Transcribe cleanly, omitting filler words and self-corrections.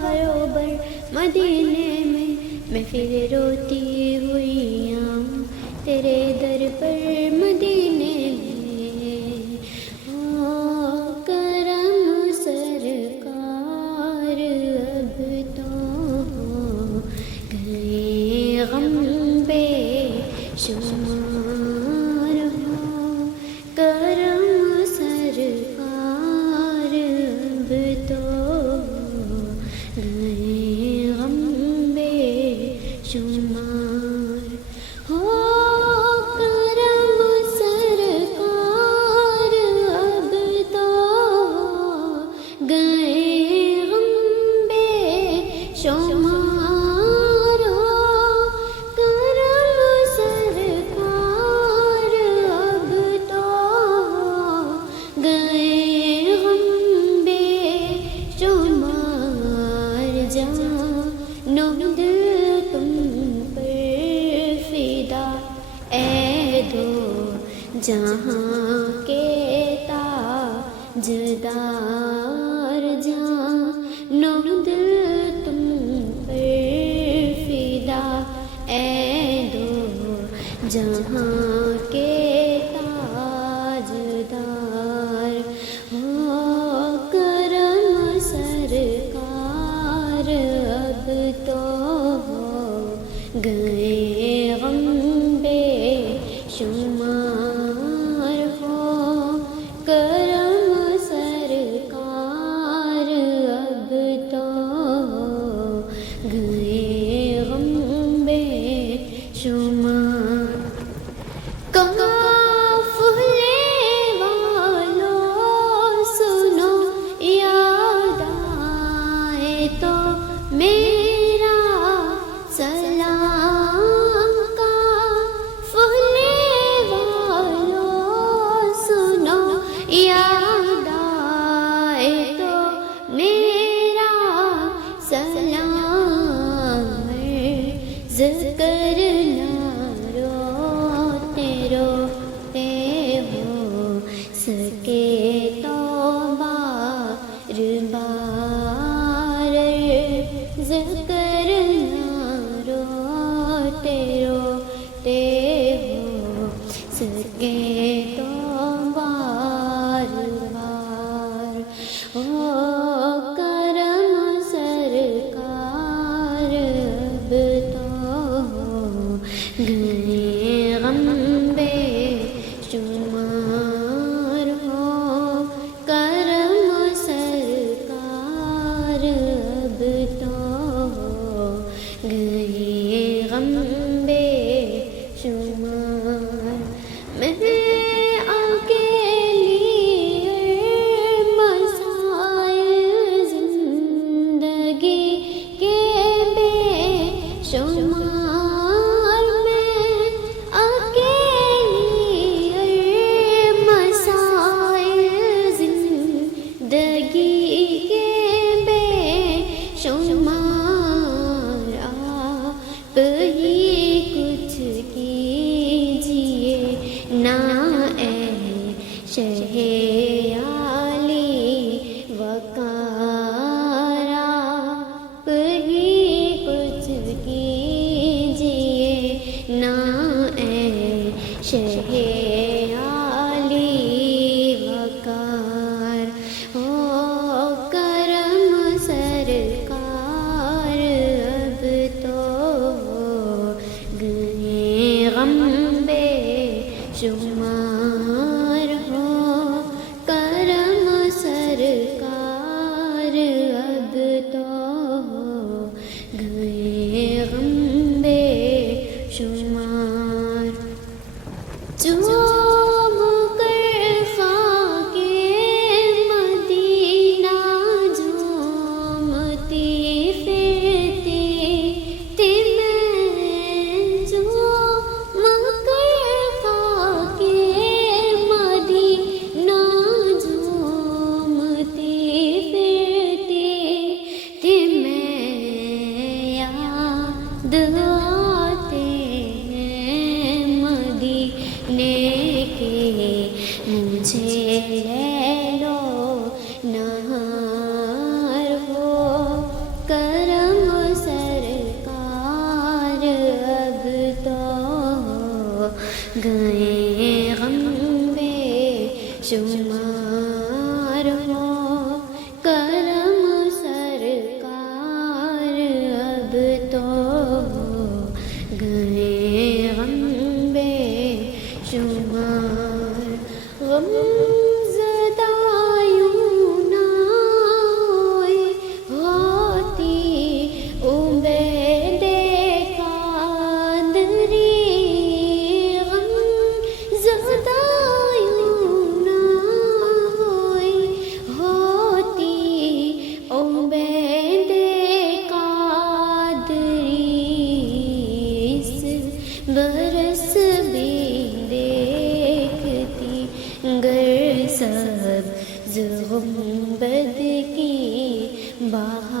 بروبر مدینے میں پھر روتی ہوئی آؤں تیرے در پر مدینے میں۔ کرم سرکار اب تو گئے غم بے شمار ہو، کرم سرکار اب تو گئے غم بے شمار ہو، کرم سرکار اب تو گئے غم بے شمار ہو، کرم سرکار اب تو گئے غم بے شمار۔ جانو دل تم پر فدا اے دو جہاں کے تاجدار، جانو دل تم پر فدا اے دو جہاں کے تاجدار، ہو کرم سرکار اب تو گئے غم بے شمار ہو، کرم سرکار باہر